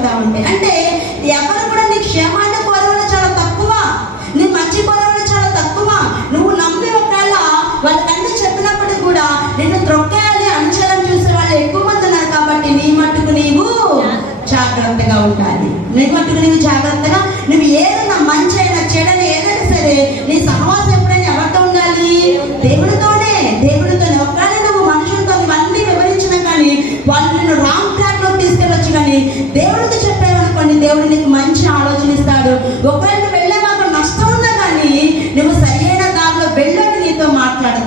అయిపోతా ఉంటాయి. అంటే ఎవరు కూడా నీ క్షేమాన్ని కోరవడం చాలా తక్కువ, నీ మంచి కోరవడం చాలా తక్కువ. నువ్వు నమ్మి ఒకవేళ వాళ్ళకన్నీ చెప్పినప్పటికీ కూడా నిన్ను త్రొక్కేయాలి, అనుచరణ చూసే వాళ్ళు ఎక్కువ మంది ఉన్నారు. కాబట్టి నీ మట్టుకు నీవు జాగ్రత్తగా ఉండాలి, నీ మట్టుకు నీవు జాగ్రత్తగా